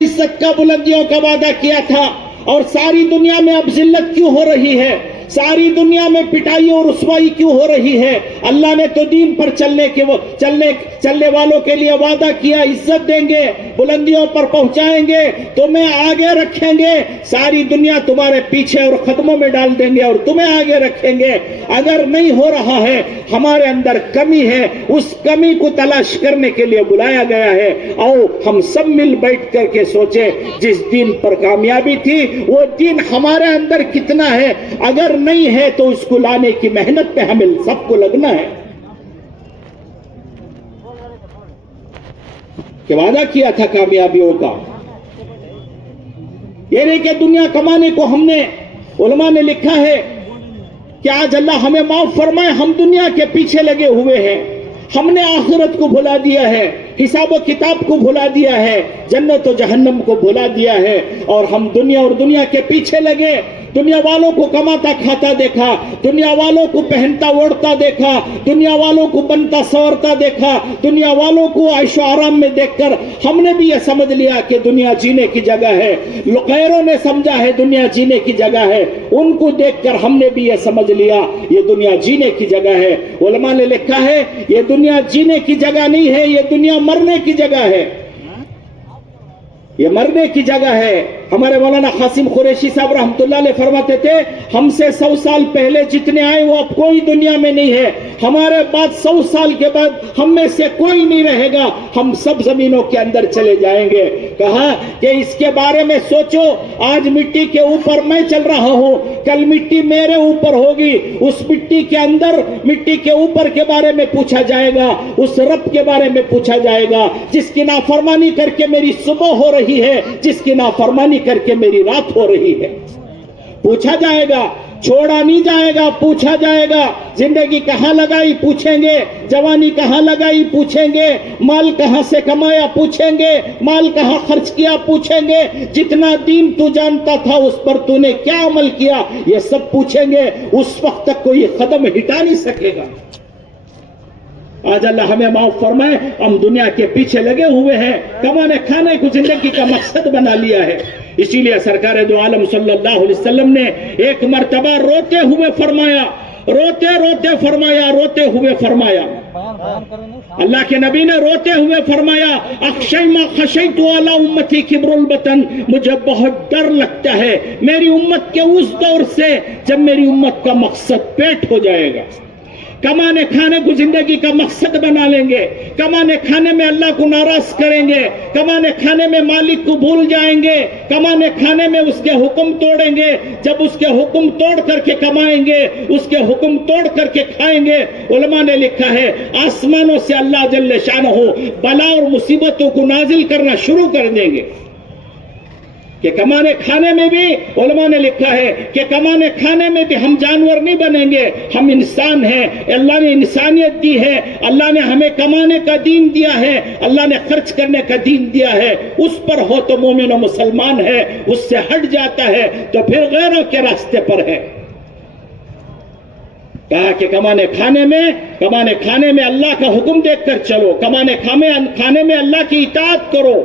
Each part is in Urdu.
عزت کا بلندیوں کا وعدہ کیا تھا، اور ساری دنیا میں اب ذلت کیوں ہو رہی ہے؟ ساری دنیا میں پٹائی اور رسوائی کیوں ہو رہی ہے؟ اللہ نے تو دین پر چلنے والوں کے لیے وعدہ کیا، عزت دیں گے، بلندیوں پر پہنچائیں گے، تمہیں آگے رکھیں گے، ساری دنیا تمہارے پیچھے اور قدموں میں ڈال دیں گے اور تمہیں آگے رکھیں گے۔ اگر نہیں ہو رہا ہے، ہمارے اندر کمی ہے، اس کمی کو تلاش کرنے کے لیے بلایا گیا ہے۔ آؤ ہم سب مل بیٹھ کر کے سوچیں، جس دین پر کامیابی تھی وہ دین ہمارے اندر کتنا ہے؟ اگر نہیں ہے تو اس کو لانے کی محنت پہ ہمیں سب کو لگنا ہے۔ کہ وعدہ کیا تھا کامیابیوں کا، یہ نہیں کہ دنیا کمانے کو ہم نے، علماء نے لکھا ہے کہ آج اللہ ہمیں معاف فرمائے، ہم دنیا کے پیچھے لگے ہوئے ہیں، ہم نے آخرت کو بھلا دیا ہے، حساب و کتاب کو بھلا دیا ہے، جنت و جہنم کو بھلا دیا ہے، اور ہم دنیا اور دنیا کے پیچھے لگے۔ دنیا والوں کو کماتا کھاتا دیکھا، دنیا والوں کو پہنتا اوڑھتا دیکھا، دنیا والوں کو بنتا سورتا دیکھا، دنیا والوں کو عیش و آرام میں دیکھ کر ہم نے بھی یہ سمجھ لیا کہ دنیا جینے کی جگہ ہے۔ غیروں نے سمجھا ہے دنیا جینے کی جگہ ہے، ان کو دیکھ کر ہم نے بھی یہ سمجھ لیا یہ دنیا جینے کی جگہ ہے۔ علماء نے لکھا ہے یہ دنیا جینے کی جگہ نہیں ہے، یہ دنیا مرنے کی جگہ ہے، یہ مرنے کی جگہ ہے۔ ہمارے مولانا قاسم قریشی صاحب رحمۃ اللہ علیہ فرماتے تھے، ہم سے 100 سال پہلے جتنے آئے وہ اب کوئی دنیا میں نہیں ہے، ہمارے بعد 100 سال کے بعد ہم میں سے کوئی نہیں رہے گا، ہم سب زمینوں کے اندر چلے جائیں گے۔ کہا کہ اس کے بارے میں سوچو، آج مٹی کے اوپر میں چل رہا ہوں، کل مٹی میرے اوپر ہوگی، اس مٹی کے اندر مٹی کے اوپر کے بارے میں پوچھا جائے گا، اس رب کے بارے میں پوچھا جائے گا جس کی نافرمانی کر کے میری صبح ہو رہی ہے، جس کی نافرمانی کر کے میری رات ہو رہی ہے۔ پوچھا جائے گا، چھوڑا نہیں جائے گا، پوچھا جائے گا۔ زندگی کہاں لگائی پوچھیں گے، جوانی کہاں لگائی پوچھیں گے، مال کہاں سے کمایا پوچھیں گے، مال کہاں خرچ کیا پوچھیں گے، جتنا دین تو جانتا تھا اس پر تو نے کیا عمل کیا، یہ سب پوچھیں گے۔ اس وقت تک کوئی قدم ہٹا نہیں سکے گا۔ آج اللہ ہمیں معاف فرمائے، ہم دنیا کے پیچھے لگے ہوئے ہیں، کمانے کھانے کو زندگی کا مقصد بنا لیا ہے۔ اسی لیے سرکار دو عالم صلی اللہ علیہ وسلم نے ایک مرتبہ روتے ہوئے فرمایا، روتے ہوئے فرمایا، اللہ کے نبی نے روتے ہوئے فرمایا، اخشی ما خشیت علی امتی کبر البطن، مجھے بہت ڈر لگتا ہے میری امت کے اس دور سے جب میری امت کا مقصد پیٹ ہو جائے گا۔ کمانے کھانے کو زندگی کا مقصد بنا لیں گے، کمانے کھانے میں اللہ کو ناراض کریں گے، کمانے کھانے میں مالک کو بھول جائیں گے، کمانے کھانے میں اس کے حکم توڑیں گے۔ جب اس کے حکم توڑ کر کے کمائیں گے، اس کے حکم توڑ کر کے کھائیں گے، علماء نے لکھا ہے آسمانوں سے اللہ جل شانہ بلا اور مصیبتوں کو نازل کرنا شروع کر دیں گے۔ کہ کمانے کھانے میں بھی علماء نے لکھا ہے کہ کمانے کھانے میں بھی ہم جانور نہیں بنیں گے، ہم انسان ہیں۔ اللہ نے انسانیت دی ہے، اللہ نے ہمیں کمانے کا دین دیا ہے، اللہ نے خرچ کرنے کا دین دیا ہے۔ اس پر ہو تو مومن و مسلمان ہے، اس سے ہٹ جاتا ہے تو پھر غیروں کے راستے پر ہے۔ کہا کہ کمانے کھانے میں اللہ کا حکم دیکھ کر چلو، کمانے کھانے میں اللہ کی اطاعت کرو۔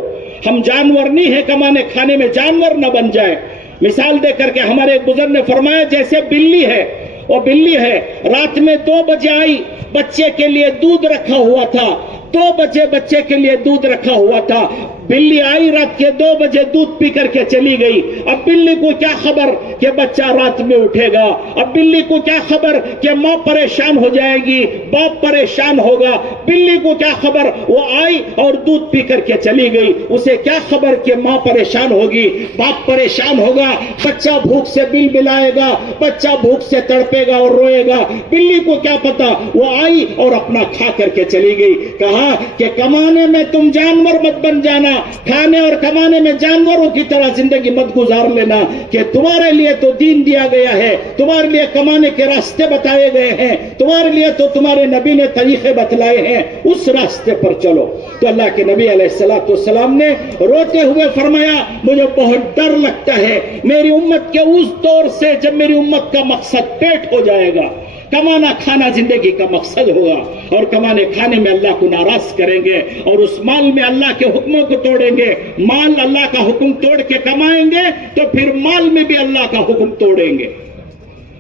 ہم جانور نہیں ہیں، کمانے کھانے میں جانور نہ بن جائے۔ مثال دے کر کے ہمارے ایک بزرگ نے فرمایا، جیسے بلی ہے، وہ بلی ہے، رات میں 2 بجے آئی، بچے کے لیے دودھ رکھا ہوا تھا، 2 بجے بچے کے لیے دودھ رکھا ہوا تھا، بلی آئی رات کے 2 بجے دودھ پی کر کے چلی گئی۔ اب بلی کو کیا خبر کہ بچہ رات میں اٹھے گا، اب بلی کو کیا خبر کہ ماں پریشان ہو جائے گی، باپ پریشان ہوگا، بلی کو کیا خبر، وہ آئی اور دودھ پی کر کے چلی گئی، اسے کیا خبر کہ ماں پریشان ہوگی، باپ پریشان ہوگا، بچہ بھوک سے بل بلائے گا، بچہ بھوک سے تڑپے گا اور روئے گا، بلی کو کیا پتا، وہ آئی اور اپنا کھا کر کے چلی گئی۔ کہا کہ کمانے میں تم جانور مت بن جانا، کھانے اور کمانے میں جانوروں کی طرح زندگی مت گزار لینا، کہ تمہارے لیے تو دین دیا گیا ہے، تمہارے لیے کمانے کے راستے بتائے گئے ہیں، تمہارے لیے تو تمہارے نبی نے طریقے بتلائے ہیں، اس راستے پر چلو۔ تو اللہ کے نبی علیہ السلام نے روتے ہوئے فرمایا، مجھے بہت ڈر لگتا ہے میری امت کے اس دور سے جب میری امت کا مقصد پیٹ ہو جائے گا۔ کمانا کھانا زندگی کا مقصد ہوگا، اور کمانے کھانے میں اللہ کو ناراض کریں گے، اور اس مال میں اللہ کے حکموں کو توڑیں گے۔ مال اللہ کا حکم توڑ کے کمائیں گے تو پھر مال میں بھی اللہ کا حکم توڑیں گے،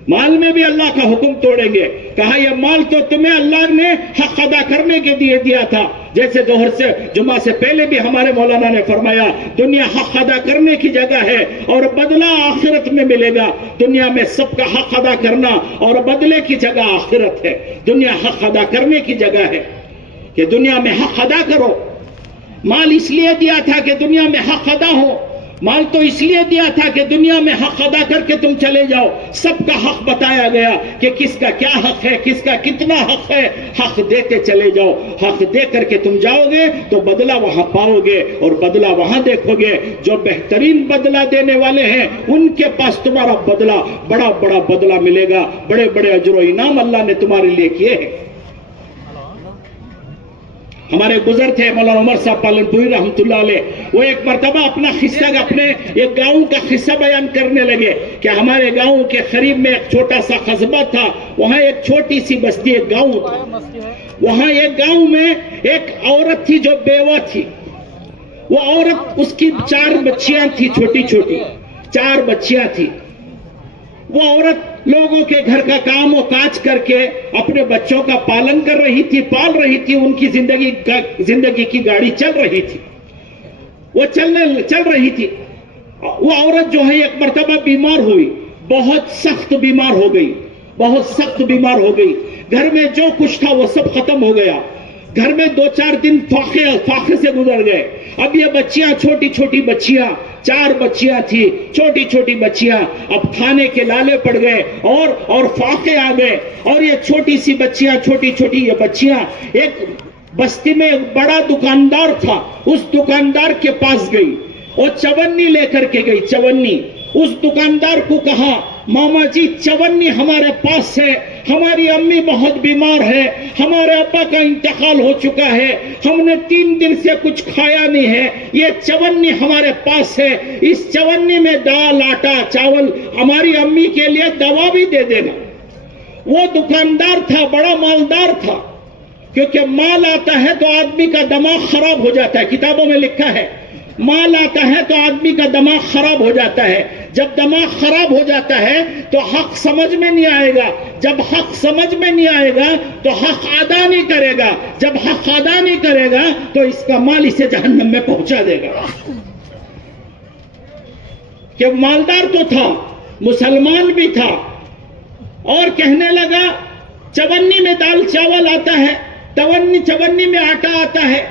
مال میں بھی اللہ کا حکم توڑیں گے۔ کہا یہ مال تو تمہیں اللہ نے حق ادا کرنے کے لیے دیا تھا، جیسے ظہر سے جمعہ سے پہلے بھی ہمارے مولانا نے فرمایا دنیا حق ادا کرنے کی جگہ ہے اور بدلہ آخرت میں ملے گا۔ دنیا میں سب کا حق ادا کرنا اور بدلے کی جگہ آخرت ہے۔ دنیا حق ادا کرنے کی جگہ ہے کہ دنیا میں حق ادا کرو۔ مال اس لیے دیا تھا کہ دنیا میں حق ادا ہو، مال تو اس لیے دیا تھا کہ دنیا میں حق ادا کر کے تم چلے جاؤ۔ سب کا حق بتایا گیا کہ کس کا کیا حق ہے، کس کا کتنا حق ہے، حق دیتے چلے جاؤ۔ حق دے کر کے تم جاؤ گے تو بدلہ وہاں پاؤ گے، اور بدلہ وہاں دیکھو گے جو بہترین بدلہ دینے والے ہیں ان کے پاس تمہارا بدلہ، بڑا بڑا بدلہ ملے گا، بڑے بڑے اجر و انعام اللہ نے تمہارے لیے کیے ہیں۔ ہمارے گزر تھے مولانا عمر صاحب پالن پوری رحمت اللہ علیہ، وہ ایک مرتبہ اپنا قصہ، اپنے ایک گاؤں کا قصہ بیان کرنے لگے کہ ہمارے گاؤں کے قریب میں ایک چھوٹا سا قصبہ تھا، وہاں ایک چھوٹی سی بستی، ایک گاؤں تھا۔ وہاں ایک گاؤں میں ایک عورت تھی جو بیوہ تھی۔ وہ عورت، اس کی 4 بچیاں تھی، چھوٹی چھوٹی 4 بچیاں تھی۔ وہ عورت لوگوں کے گھر کا کام و کاج کر کے اپنے بچوں کا پالن کر رہی تھی، پال رہی تھی، ان کی زندگی کی گاڑی چل رہی تھی، وہ چل رہی تھی۔ وہ عورت جو ہے ایک مرتبہ بیمار ہوئی، بہت سخت بیمار ہو گئی، بہت سخت بیمار ہو گئی۔ گھر میں جو کچھ تھا وہ سب ختم ہو گیا۔ گھر میں 2-4 دن فاقے سے گزر گئے۔ اب یہ بچیاں، چھوٹی چھوٹی بچیاں، 4 بچیاں تھی، چھوٹی چھوٹی بچیاں، اب کھانے کے لالے پڑ گئے اور فاقے آ گئے۔ اور یہ چھوٹی سی بچیاں، چھوٹی چھوٹی یہ بچیاں، ایک بستی میں ایک بڑا دکاندار تھا، اس دکاندار کے پاس گئی اور چونی لے کر کے گئی، چونی۔ اس دکاندار کو کہا ماما جی چونی ہمارے پاس ہے، ہماری امی بہت بیمار ہے، ہمارے ابا کا انتقال ہو چکا ہے، ہم نے 3 دن سے کچھ کھایا نہیں ہے، یہ چونی ہمارے پاس ہے، اس چونی میں دال، آٹا، چاول، ہماری امی کے لیے دوا بھی دے دینا۔ وہ دکاندار تھا، بڑا مالدار تھا، کیونکہ مال آتا ہے تو آدمی کا دماغ خراب ہو جاتا ہے۔ کتابوں میں لکھا ہے مال آتا ہے تو آدمی کا دماغ خراب ہو جاتا ہے۔ جب دماغ خراب ہو جاتا ہے تو حق سمجھ میں نہیں آئے گا، جب حق سمجھ میں نہیں آئے گا تو حق ادا نہیں کرے گا، جب حق ادا نہیں کرے گا تو اس کا مال اسے جہنم میں پہنچا دے گا۔ کہ مالدار تو تھا، مسلمان بھی تھا، اور کہنے لگا چونی میں دال چاول آتا ہے، چونی میں آٹا آتا ہے۔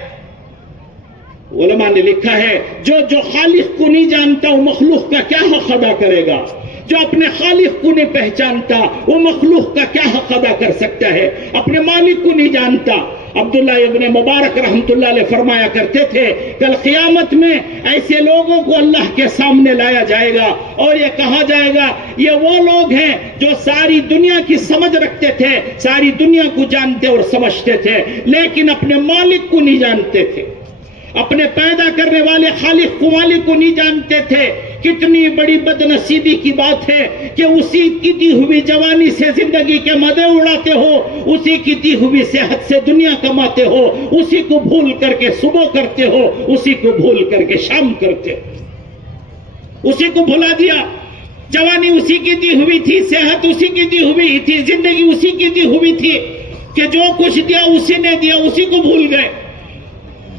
علماء نے لکھا ہے جو خالق کو نہیں جانتا وہ مخلوق کا کیا حق ادا کرے گا، جو اپنے خالق کو نہیں پہچانتا وہ مخلوق کا کیا حق ادا کر سکتا ہے، اپنے مالک کو نہیں جانتا۔ عبداللہ ابن مبارک رحمت اللہ علیہ فرمایا کرتے تھے کل قیامت میں ایسے لوگوں کو اللہ کے سامنے لایا جائے گا اور یہ کہا جائے گا یہ وہ لوگ ہیں جو ساری دنیا کی سمجھ رکھتے تھے، ساری دنیا کو جانتے اور سمجھتے تھے، لیکن اپنے مالک کو نہیں جانتے تھے، اپنے پیدا کرنے والے خالق کو مالک کو نہیں جانتے تھے۔ کتنی بڑی بد نصیبی کی بات ہے کہ اسی کی دی ہوئی جوانی سے زندگی کے مزے اڑاتے ہو، اسی کی دی ہوئی صحت سے دنیا کماتے ہو، اسی کو بھول کر کے صبح کرتے ہو، اسی کو بھول کر کے شام کرتے ہو، اسی کو بھلا دیا۔ جوانی اسی کی دی ہوئی تھی، صحت اسی کی دی ہوئی تھی، زندگی اسی کی دی ہوئی تھی کہ جو کچھ دیا اسی نے دیا، اسی کو بھول گئے،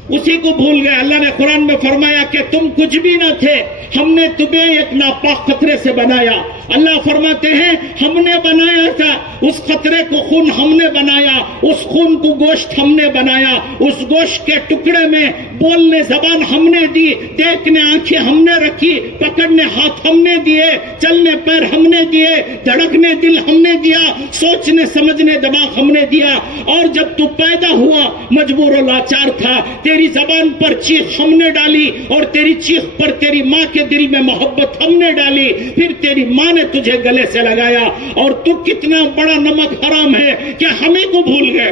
اسی کو بھول گئے۔ اللہ نے قرآن میں فرمایا کہ تم کچھ بھی نہ تھے، ہم نے تمہیں ایک ناپاک قطرے سے بنایا۔ اللہ فرماتے ہیں ہم نے بنایا تھا، اس قطرے کو خون ہم نے بنایا، اس خون کو گوشت ہم نے بنایا، اس گوشت کے ٹکڑے میں بولنے زبان ہم نے دی، دیکھنے آنکھیں ہم نے رکھی، پکڑنے ہاتھ ہم نے دیے، چلنے پیر ہم نے دیے، دھڑکنے دل ہم نے دیا، سوچنے سمجھنے دماغ ہم نے دیا۔ اور جب تو پیدا ہوا مجبور و لاچار تھا، تیری زبان پر چیخ ہم نے ڈالی، اور تیری چیخ پر تیری ماں کے دل میں محبت ہم نے ڈالی، پھر تیری ماں نے تجھے گلے سے لگایا، اور تو کتنا بڑا نمک حرام ہے کہ ہمیں کو بھول گیا،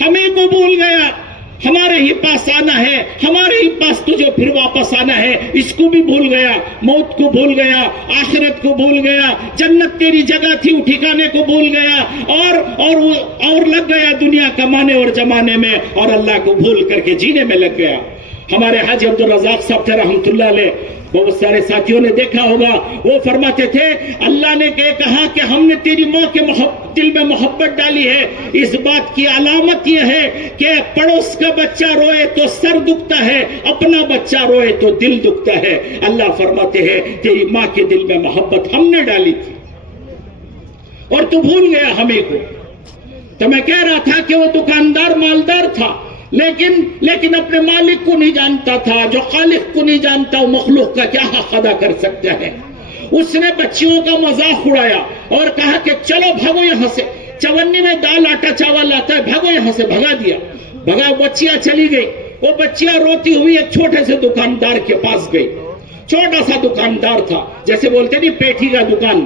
ہمیں کو بھول گیا۔ ہمارے ہی پاس آنا ہے، ہمارے ہی پاس تجھے پھر واپس آنا ہے. اس کو بھی بھول گیا، موت کو بھول گیا، آخرت کو بھول گیا، جنت تیری جگہ تھی وہ ٹھکانے کو بھول گیا، اور لگ گیا دنیا کمانے اور جمانے میں، اور اللہ کو بھول کر کے جینے میں لگ گیا. ہمارے حاجی عبدالرزاق صاحب تھے رحمت اللہ علیہ، بہت سارے ساتھیوں نے دیکھا ہوگا، وہ فرماتے تھے اللہ نے کہا کہ ہم نے تیری ماں کے دل میں محبت ڈالی ہے، اس بات کی علامت یہ ہے کہ پڑوس کا بچہ روئے تو سر دکھتا ہے، اپنا بچہ روئے تو دل دکھتا ہے. اللہ فرماتے ہیں تیری ماں کے دل میں محبت ہم نے ڈالی تھی اور تو بھول گیا ہمیں کو. تو میں کہہ رہا تھا کہ وہ دکاندار مالدار تھا، لیکن اپنے مالک کو نہیں جانتا تھا. جو خالق کو نہیں جانتا وہ مخلوق کا کیا حق ادا کر سکتا ہے. اس نے بچیوں کا مذاق اڑایا اور کہا کہ چلو بھگو یہاں سے، چونی میں دال آٹا چاول آتا ہے، بھگو یہاں سے. بھگا دیا، بچیاں چلی گئی. وہ بچیاں روتی ہوئی ایک چھوٹے سے دکاندار کے پاس گئی. چھوٹا سا دکاندار تھا، جیسے بولتے نہیں پیٹھی کا دکان،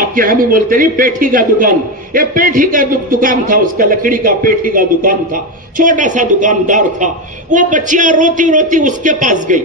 آپ کے یہاں بھی بولتے نہیں پیٹھی کا دکان. یہ پیٹھی کا دکان تھا، اس کا لکڑی کا پیٹھی کا دکان تھا. چھوٹا سا دکاندار تھا. وہ بچیاں روتی روتی اس کے پاس گئی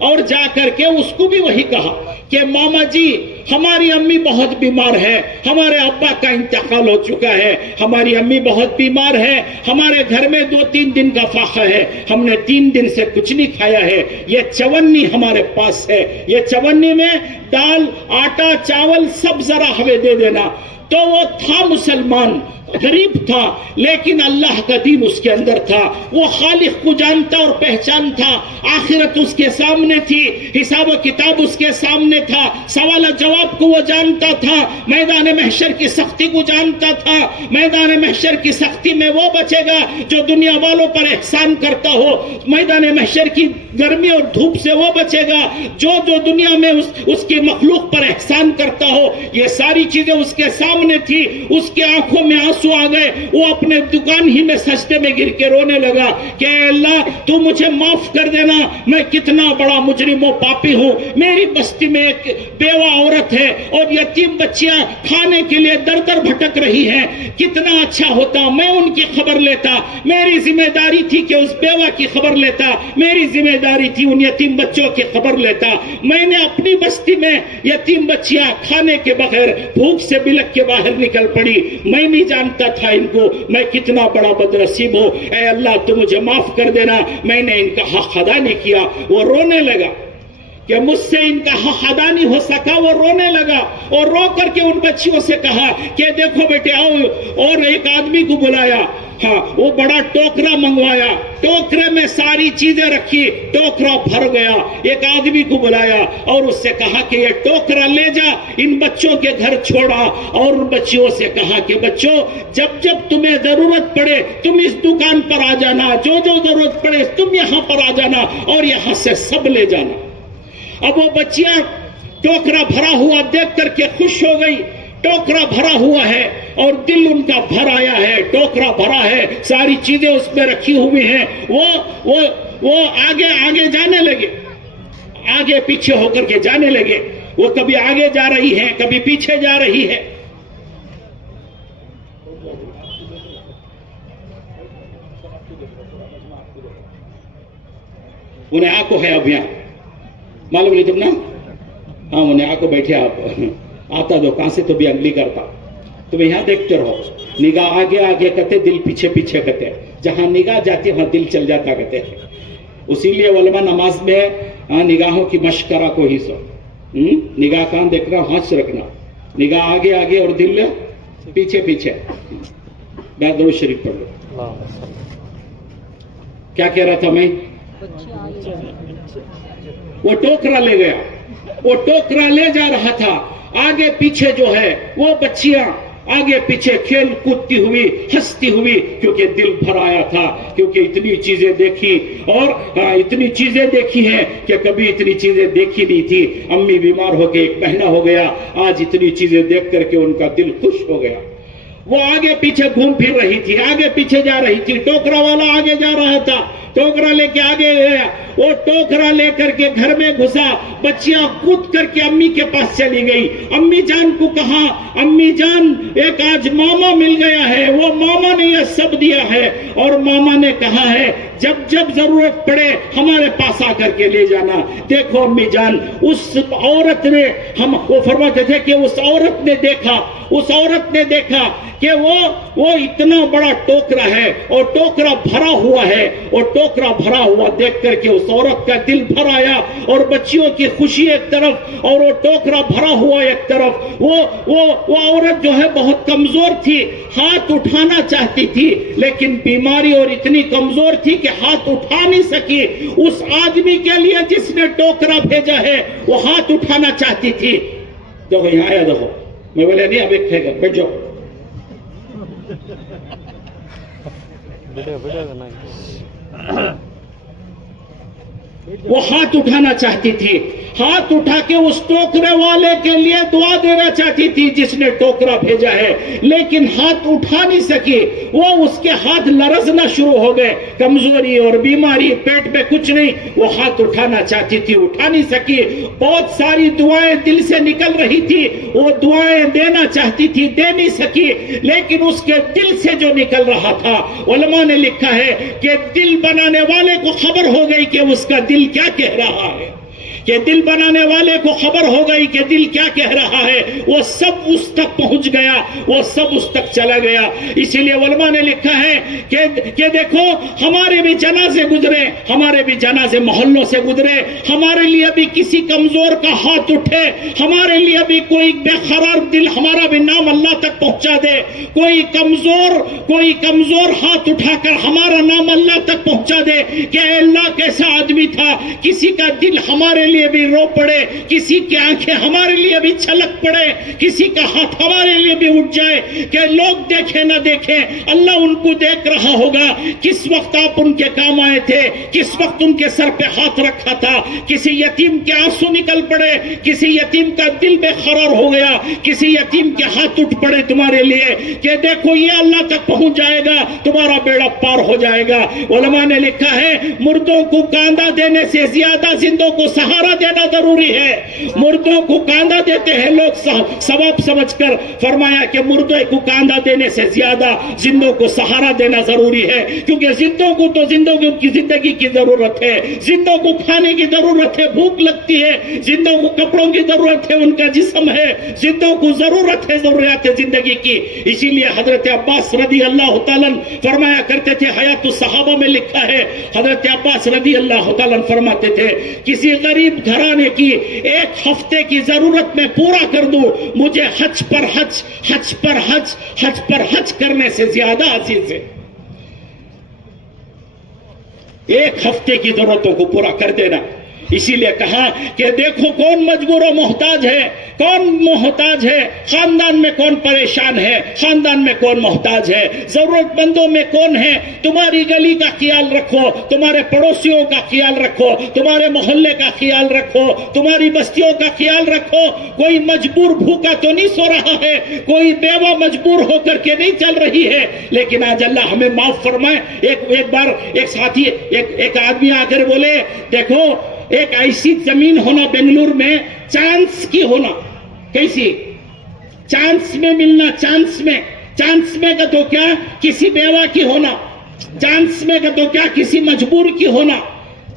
اور جا کر کے اس کو بھی وہی کہا کہ ماما جی ہماری امی بہت بیمار ہے، ہمارے ابا کا انتقال ہو چکا ہے، ہماری امی بہت بیمار ہے، ہمارے گھر میں 2-3 دن کا فاقہ ہے، ہم نے 3 دن سے کچھ نہیں کھایا ہے. یہ چونی ہمارے پاس ہے، یہ چونی میں دال آٹا چاول سب ذرا ہمیں دے دینا. تو وہ تھا مسلمان، غریب تھا، لیکن اللہ کا دین اس کے اندر تھا. وہ خالق کو جانتا اور پہچان تھا. آخرت اس کے سامنے تھی، حساب و کتاب اس کے سامنے تھا، سوال و جواب کو وہ جانتا تھا، میدان محشر کی سختی کو جانتا تھا. میدان محشر کی سختی میں وہ بچے گا جو دنیا والوں پر احسان کرتا ہو. میدان محشر کی گرمی اور دھوپ سے وہ بچے گا جو دنیا میں اس کی مخلوق پر احسان کرتا ہو. یہ ساری چیزیں اس کے سامنے تھی. اس کے آنکھوں میں آنسو آ گئے. وہ اپنے دکان ہی میں سجدے میں گر کے رونے لگا کہ اے اللہ تو مجھے معاف کر دینا، میں کتنا بڑا مجرم و پاپی ہوں. میری بستی میں ایک بیوہ عورت ہے اور یتیم بچیاں کھانے کے لیے در در بھٹک رہی ہیں. کتنا اچھا ہوتا میں ان کی خبر لیتا. میری ذمہ داری تھی کہ اس بیوہ کی خبر لیتا، میری ذمہ داری تھی ان یتیم بچوں کی خبر لیتا. میں نے اپنی بستی میں یتیم بچیاں کھانے کے بغیر بھوک سے بلک کے باہر نکل پڑی. میں نہیں جانتا تھا ان کو، میں کتنا بڑا بدنصیب ہوں. اے اللہ تو مجھے معاف کر دینا، میں نے ان کا حق ادا نہیں کیا. وہ رونے لگا کہ مجھ سے ان کا حق ادا نہیں ہو سکا. وہ رونے لگا اور رو کر کے ان بچیوں سے کہا کہ دیکھو بیٹے آؤ. اور ایک آدمی کو بلایا، ہاں وہ بڑا ٹوکرا منگوایا، ٹوکرے میں ساری چیزیں رکھی، ٹوکرا بھر گیا. ایک آدمی کو بلایا اور اس سے کہا کہ یہ ٹوکرا لے جا، ان بچوں کے گھر چھوڑا. اور ان بچیوں سے کہا کہ بچوں جب تمہیں ضرورت پڑے تم اس دکان پر آ جانا، جو ضرورت پڑے تم یہاں پر آ جانا اور یہاں سے سب لے جانا. اب وہ بچیاں ٹوکرا بھرا ہوا دیکھ کر کے خوش ہو گئی. ٹوکرا بھرا ہوا ہے اور دل ان کا بھر آیا ہے. ٹوکرا بھرا ہے، ساری چیزیں اس میں رکھی ہوئی ہیں. وہ آگے جانے لگے، آگے پیچھے ہو کر کے جانے لگے. وہ کبھی آگے جا رہی ہے، کبھی پیچھے جا رہی ہے. انہیں آنکھوں ہے اب یہاں معلوم نہیں تم نا، ہاں انہیں آنکھوں بیٹھے آپ آتا دو کہاں سے تو بھی اگلی کرتا. تم یہاں دیکھتے رہو، نگاہ آگے آگے کرتے دل پیچھے پیچھے کرتے. جہاں نگاہ جاتی وہاں دل چل جاتا کہتے ہیں. اسی لیے علماء نماز میں نگاہوں کی مشق کرا کو ہی سو. نگاہ کہاں دیکھنا، ہاتھ رکھنا، نگاہ آگے آگے اور دل پیچھے پیچھے. درود شریف پڑھ لو. کیا کہہ رہا تھا میں؟ وہ ٹوکرا لے گیا، وہ ٹوکرا لے جا رہا تھا. آگے پیچھے جو ہے وہ بچیاں آگے پیچھے کھیل کودتی ہوئی ہنستی ہوئی، کیونکہ دل بھر آیا تھا، کیونکہ اتنی چیزیں دیکھی اور اتنی چیزیں دیکھی ہیں کہ کبھی اتنی چیزیں دیکھی نہیں تھی. امی بیمار ہو کے 1 مہینہ ہو گیا، آج اتنی چیزیں دیکھ کر کے ان کا دل خوش ہو گیا. وہ آگے پیچھے گھوم پھر رہی تھی، آگے پیچھے جا رہی تھی. ٹوکرا والا آگے جا رہا تھا، ٹوکرا لے کے آگے گیا. وہ ٹوکرا لے کر کے گھر میں گھسا. بچیاں کود کر کے امی کے پاس چلی گئی. امی جان کو کہا امی جان ایک آج ماما مل گیا ہے، وہ ماما نے یہ سب دیا ہے. اور ماما نے کہا ہے جب جب ضرورت پڑے ہمارے پاس آ کر کے لے جانا. دیکھو امی جان، اس عورت نے وہ فرماتے تھے کہ اس عورت نے دیکھا کہ وہ اتنا بڑا ٹوکرا ہے اور ٹوکرا بھرا ہوا ہے، اور ٹوکرا بھرا ہوا دیکھ کر کے اس عورت کا دل بھر آیا، اور بچیوں کی خوشی ایک طرف اور وہ ٹوکرا بھرا ہوا ایک طرف. وہ عورت جو ہے بہت کمزور تھی، ہاتھ اٹھانا چاہتی تھی لیکن بیماری اور اتنی کمزور تھی کہ ہاتھ اٹھا نہیں سکی. اس آدمی کے لیے جس نے ٹوکرا بھیجا ہے وہ ہاتھ اٹھانا چاہتی تھی. دیکھو یہاں آیا، دیکھو. میں بولے نہیں اب ایک کھے گا، بیٹھ جاؤ. وہ ہاتھ اٹھانا چاہتی تھی، ہاتھ اٹھا کے اس ٹوکرے والے کے لیے دعا دینا چاہتی تھی جس نے ٹوکرا بھیجا ہے، لیکن ہاتھ اٹھا نہیں سکی. وہ اس کے ہاتھ لرزنا شروع ہو گئے، کمزوری اور بیماری، پیٹ میں کچھ نہیں. وہ ہاتھ اٹھانا چاہتی تھی، اٹھا نہیں سکی. بہت ساری دعائیں دل سے نکل رہی تھی، وہ دعائیں دینا چاہتی تھی، دے نہیں سکی. لیکن اس کے دل سے جو نکل رہا تھا، علماء نے لکھا ہے کہ دل بنانے والے کو خبر ہو گئی کہ اس کا دل کیا کہہ رہا ہے، کہ دل بنانے والے کو خبر ہو گئی کہ دل کیا کہہ رہا ہے. وہ سب اس تک پہنچ گیا، وہ سب اس تک چلا گیا. اسی لیے علماء نے لکھا ہے کہ دیکھو ہمارے بھی جنازے گزرے، ہمارے بھی جنازے محلوں سے گزرے، ہمارے لیے بھی کسی کمزور کا ہاتھ اٹھے، ہمارے لیے بھی کوئی بے قرار دل ہمارا بھی نام اللہ تک پہنچا دے، کوئی کمزور ہاتھ اٹھا کر ہمارا نام اللہ تک پہنچا دے کہ اے اللہ کیسا آدمی تھا. کسی کا دل ہمارے لیے بھی رو پڑے، کسی کی آنکھیں ہمارے لیے بھی چھلک پڑے، کسی کا ہاتھ ہمارے لیے بھی اٹھ جائے کہ لوگ دیکھیں نہ دیکھیں، اللہ ان کو دیکھ رہا ہوگا. کس وقت آپ ان کے کام آئے تھے، کس وقت ان کے سر پہ ہاتھ رکھا تھا. کسی یتیم کے آنسو نکل پڑے، کسی یتیم کا دل بے قرار ہو گیا، کسی یتیم کے ہاتھ اٹھ پڑے تمہارے لیے کہ دیکھو یہ اللہ تک پہنچ جائے گا، تمہارا بیڑا پار ہو جائے گا. علماء نے لکھا ہے مردوں کو کاندھا دینے سے زیادہ زندوں کو سہارا دینا ضروری ہے. مردوں کو کاندھا دیتے ہیں لوگ ثواب سمجھ کر، فرمایا کہ مردوں کو کاندھا دینے سے زیادہ زندوں کو سہارا دینا ضروری ہے، کیونکہ زندوں کو تو زندگی کی زندگی کی ضرورت ہے، زندوں کو کھانے کی ضرورت ہے، بھوک لگتی ہے، زندوں کو کپڑوں کی ضرورت ہے، ان کا جسم ہے، زندوں کو ضرورت ہے ضروریات زندگی کی. اسی لیے حضرت عباس رضی اللہ تعالیٰ فرمایا کرتے تھے، حیات الصحابہ میں لکھا ہے، حضرت عباس رضی اللہ تعالیٰ فرماتے تھے کسی غریب گھرانے کی ایک ہفتے کی ضرورت میں پورا کر دوں، مجھے حج پر حج کرنے سے زیادہ عزیز ہے. ایک ہفتے کی ضرورتوں کو پورا کر دینا. اسی لیے کہا کہ دیکھو کون مجبور و محتاج ہے، کون محتاج ہے، خاندان میں کون پریشان ہے، خاندان میں کون محتاج ہے، ضرورت مندوں میں کون ہے. تمہاری گلی کا خیال رکھو، تمہارے پڑوسیوں کا خیال رکھو، تمہارے محلے کا خیال رکھو، تمہاری بستیوں کا خیال رکھو. کوئی مجبور بھوکا تو نہیں سو رہا ہے، کوئی بیوہ مجبور ہو کر کے نہیں چل رہی ہے. لیکن آج اللہ ہمیں معاف فرمائے. ایک بار ایک ساتھی ایک آدمی آ کر بولے دیکھو ایک ایسی زمین ہونا بنگلور میں چانس کی ہونا، کیسی چانس میں ملنا، چانس میں کا تو کیا کسی بیوہ کی ہونا، چانس میں کا تو کیا کسی مجبور کی ہونا.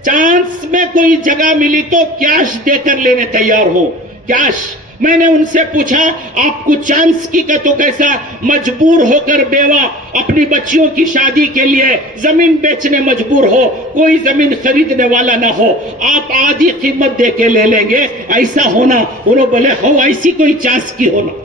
چانس میں کوئی جگہ ملی تو کیش دے کر لینے تیار ہو، کیش. میں نے ان سے پوچھا آپ کو چانس کی کا تو کیسا، مجبور ہو کر بیوہ اپنی بچیوں کی شادی کے لیے زمین بیچنے مجبور ہو، کوئی زمین خریدنے والا نہ ہو، آپ آدھی قیمت دے کے لے لیں گے، ایسا ہونا. انہوں بولے ہو ایسی کوئی چانس کی ہونا.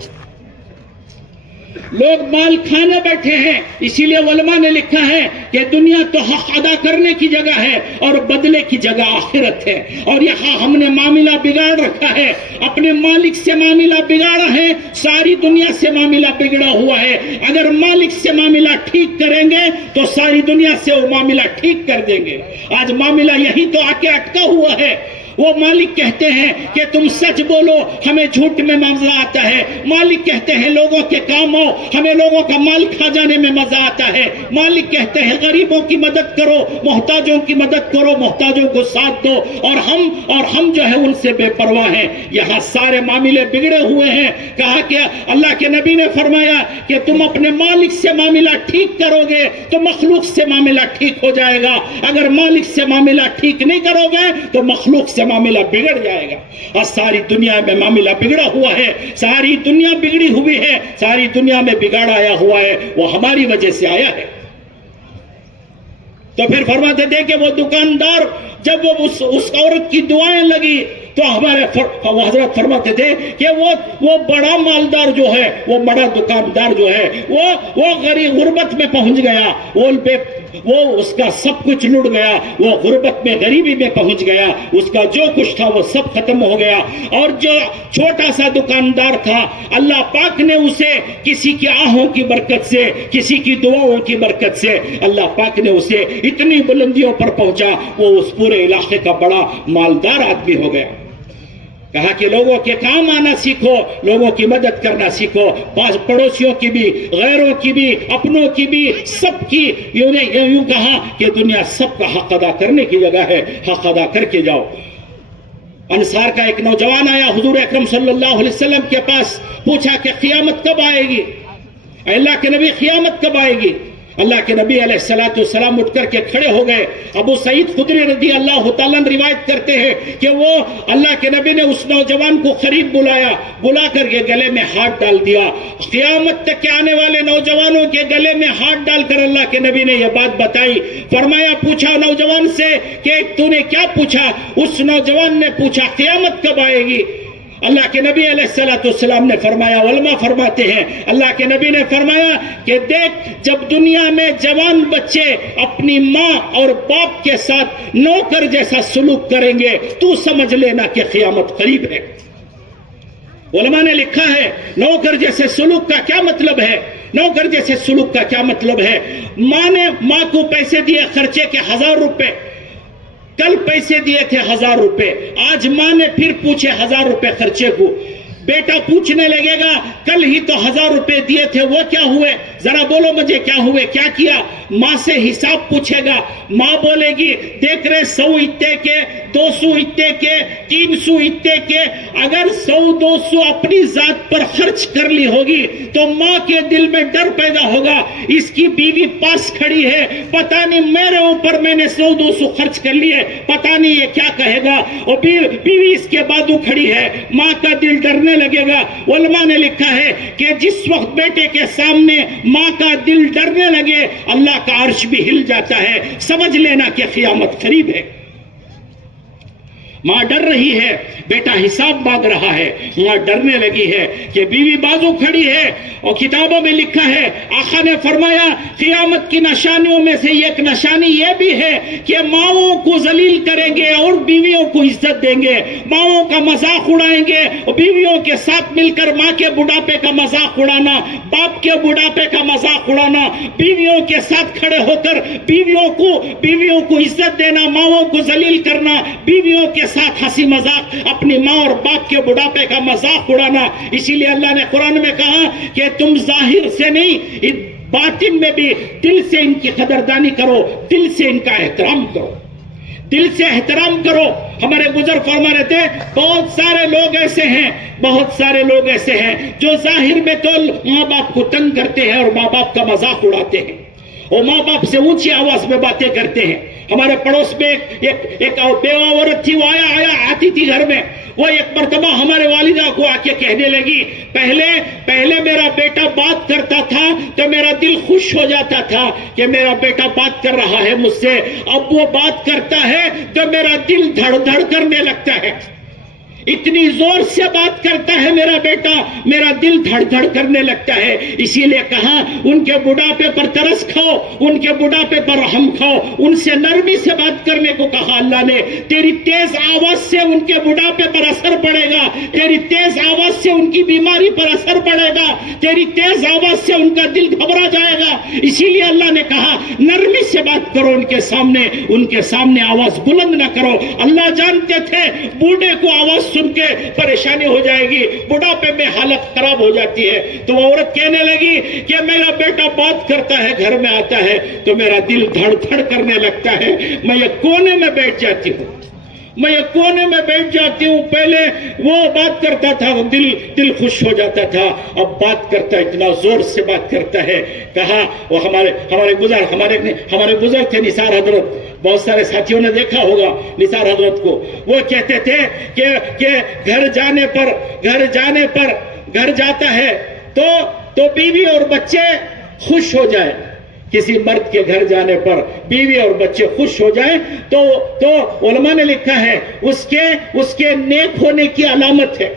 لوگ مال کھانے بیٹھے ہیں. اسی لیے علماء نے لکھا ہے کہ دنیا تو حق ادا کرنے کی جگہ ہے اور بدلے کی جگہ آخرت ہے. اور یہاں ہم نے معاملہ بگاڑ رکھا ہے، اپنے مالک سے معاملہ بگاڑا ہے، ساری دنیا سے معاملہ بگڑا ہوا ہے. اگر مالک سے معاملہ ٹھیک کریں گے تو ساری دنیا سے وہ معاملہ ٹھیک کر دیں گے. آج معاملہ یہی تو آ کے اٹکا ہوا ہے. وہ مالک کہتے ہیں کہ تم سچ بولو ہمیں جھوٹ میں مزہ آتا ہے. مالک کہتے ہیں لوگوں کے کام آؤ ہمیں لوگوں کا مال کھا جانے میں مزہ آتا ہے. مالک کہتے ہیں غریبوں کی مدد کرو, محتاجوں کی مدد کرو, محتاجوں کو ساتھ دو, اور ہم جو ہے ان سے بے پرواہ ہیں. یہاں سارے معاملے بگڑے ہوئے ہیں. کہا کہ اللہ کے نبی نے فرمایا کہ تم اپنے مالک سے معاملہ ٹھیک کرو گے تو مخلوق سے معاملہ ٹھیک ہو جائے گا. اگر مالک سے معاملہ ٹھیک نہیں کرو گے تو مخلوق سے معاملہ بگڑ جائے گا. اور ساری دنیا میں معاملہ بگڑا ہوا ہے, ساری دنیا بگڑی ہوئی ہے, ساری دنیا میں بگاڑ آیا ہوا ہے, وہ ہماری وجہ سے آیا ہے. تو پھر فرماتے تھے کہ وہ دکاندار جب وہ اس عورت کی دعائیں لگی تو ہمارے حضرت فرماتے تھے کہ وہ بڑا مالدار جو ہے, وہ بڑا دکاندار جو ہے, وہ غریب غربت میں پہنچ گیا, وہ اس کا سب کچھ لٹ گیا, وہ غربت میں غریبی میں پہنچ گیا, اس کا جو کچھ تھا وہ سب ختم ہو گیا. اور جو چھوٹا سا دکاندار تھا اللہ پاک نے اسے کسی کی آہوں کی برکت سے, کسی کی دعاؤں کی برکت سے اللہ پاک نے اسے اتنی بلندیوں پر پہنچا, وہ اس پورے علاقے کا بڑا مالدار آدمی ہو گیا. کہا کہ لوگوں کے کام آنا سیکھو, لوگوں کی مدد کرنا سیکھو, پڑوسیوں کی بھی, غیروں کی بھی, اپنوں کی بھی, سب کی. یوں کہا کہ دنیا سب کا حق ادا کرنے کی جگہ ہے, حق ادا کر کے جاؤ. انصار کا ایک نوجوان آیا حضور اکرم صلی اللہ علیہ وسلم کے پاس, پوچھا کہ قیامت کب آئے گی؟ اللہ کے نبی قیامت کب آئے گی؟ اللہ کے نبی علیہ السلام اٹھ کر کے کھڑے ہو گئے. ابو سعید خدری رضی اللہ تعالیٰ روایت کرتے ہیں کہ وہ اللہ کے نبی نے اس نوجوان کو قریب بلا کر کے گلے میں ہاتھ ڈال دیا. قیامت تک کے آنے والے نوجوانوں کے گلے میں ہاتھ ڈال کر اللہ کے نبی نے یہ بات بتائی. فرمایا, پوچھا نوجوان سے کہ تو نے کیا پوچھا؟ اس نوجوان نے پوچھا قیامت کب آئے گی؟ اللہ کے نبی علیہ السلام نے فرمایا, علماء فرماتے ہیں اللہ کے نبی نے فرمایا کہ دیکھ, جب دنیا میں جوان بچے اپنی ماں اور باپ کے ساتھ نوکر جیسا سلوک کریں گے تو سمجھ لینا کہ قیامت قریب ہے. علماء نے لکھا ہے نوکر جیسے سلوک کا کیا مطلب ہے؟ نوکر جیسے سلوک کا کیا مطلب ہے؟ ماں نے ماں کو پیسے دیے خرچے کے 1000 روپے, کل پیسے دیے تھے 1000 روپے, آج ماں نے پھر پوچھے 1000 روپے خرچے کو. بیٹا پوچھنے لگے گا کل ہی تو 1000 روپے دیے تھے, وہ کیا ہوئے؟ ذرا بولو مجھے کیا ہوئے, کیا کیا؟ ماں سے حساب پوچھے گا. ماں بولے گی دیکھ رہے 100 اتنے کے, 200 اتنے کے, 300 اتنے کے. اگر 100-200 اپنی ذات پر خرچ کر لی ہوگی تو ماں کے دل میں ڈر پیدا ہوگا, اس کی بیوی پاس کھڑی ہے, پتہ نہیں میرے اوپر میں نے 100-200 خرچ کر لیے, پتہ نہیں یہ کیا کہے گا. اور بیوی اس کے بازو کھڑی ہے, ماں کا دل ڈرنے لگے گا. علماء نے لکھا ہے کہ جس وقت بیٹے کے سامنے ماں کا دل ڈرنے لگے اللہ کا عرش بھی ہل جاتا ہے, سمجھ لینا کہ قیامت قریب ہے. ماں ڈر رہی ہے, بیٹا حساب مانگ رہا ہے, ماں ڈرنے لگی ہے کہ بیوی بازو کھڑی ہے. اور کتابوں میں لکھا ہے آقا نے فرمایا قیامت کی نشانیوں میں سے ایک نشانی یہ بھی ہے کہ ماؤں کو ذلیل کریں گے اور بیویوں کو عزت دیں گے, ماؤں کا مذاق اڑائیں گے اور بیویوں کے ساتھ مل کر ماں کے بڑھاپے کا مذاق اڑانا, باپ کے بڑھاپے کا مذاق اڑانا, بیویوں کے ساتھ کھڑے ہو کر بیویوں کو عزت دینا, ماؤں کو ذلیل کرنا, بیویوں کے ساتھ ہنسی مذاق, اپنی ماں اور باپ کے بڑھاپے کا مذاق اڑانا. اسی لیے اللہ نے قرآن میں کہا کہ تم ظاہر سے نہیں باطن میں بھی دل سے ان کی قدردانی کرو, دل سے ان کا احترام کرو, دل سے احترام کرو. ہمارے بزرگ فرما رہے تھے بہت سارے لوگ ایسے ہیں جو ظاہر میں تو ماں باپ کو تنگ کرتے ہیں اور ماں باپ کا مذاق اڑاتے ہیں اور ماں باپ سے اونچی آواز میں باتیں کرتے ہیں. ہمارے پڑوس میں ایک بیوہ عورت تھی, وہ آتی تھی گھر میں. وہ ایک مرتبہ ہمارے والدہ کو آ کے کہنے لگی پہلے میرا بیٹا بات کرتا تھا تو میرا دل خوش ہو جاتا تھا کہ میرا بیٹا بات کر رہا ہے مجھ سے, اب وہ بات کرتا ہے تو میرا دل دھڑ دھڑ کرنے لگتا ہے. اتنی زور سے بات کرتا ہے میرا بیٹا, میرا دل دھڑ دھڑ کرنے لگتا ہے. اسی لیے کہا ان کے بڑھاپے پر ترس کھاؤ, ان کے بڑھاپے پر رحم کھاؤ, ان سے نرمی سے بات کرنے کو کہا اللہ نے. تیری تیز آواز سے ان کے بڑھاپے پر اثر پڑے گا, تیری تیز آواز سے ان کی بیماری پر اثر پڑے گا، تیری تیز آواز سے ان کا دل گھبرا جائے گا. اسی لیے اللہ نے کہا نرمی سے بات کرو ان کے سامنے آواز بلند نہ کرو. اللہ جانتے تھے بوڑھے کو آواز سن کے پریشانی ہو جائے گی، بڑھاپے میں حالت خراب ہو جاتی ہے. تو وہ عورت کہنے لگی کہ میرا بیٹا بات کرتا ہے، گھر میں آتا ہے تو میرا دل دھڑ دھڑ کرنے لگتا ہے، میں یہ کونے میں بیٹھ جاتی ہوں، پہلے وہ بات کرتا تھا دل خوش ہو جاتا تھا، اب بات کرتا ہے اتنا زور سے بات کرتا ہے. کہا وہ ہمارے بزرگ تھے نثار حضرت، بہت سارے ساتھیوں نے دیکھا ہوگا نثار حضرت کو. وہ کہتے تھے کہ گھر جاتا ہے تو بیوی اور بچے خوش ہو جائے. کسی مرد کے گھر جانے پر بیوی اور بچے خوش ہو جائیں تو علماء نے لکھا ہے اس کے نیک ہونے کی علامت ہے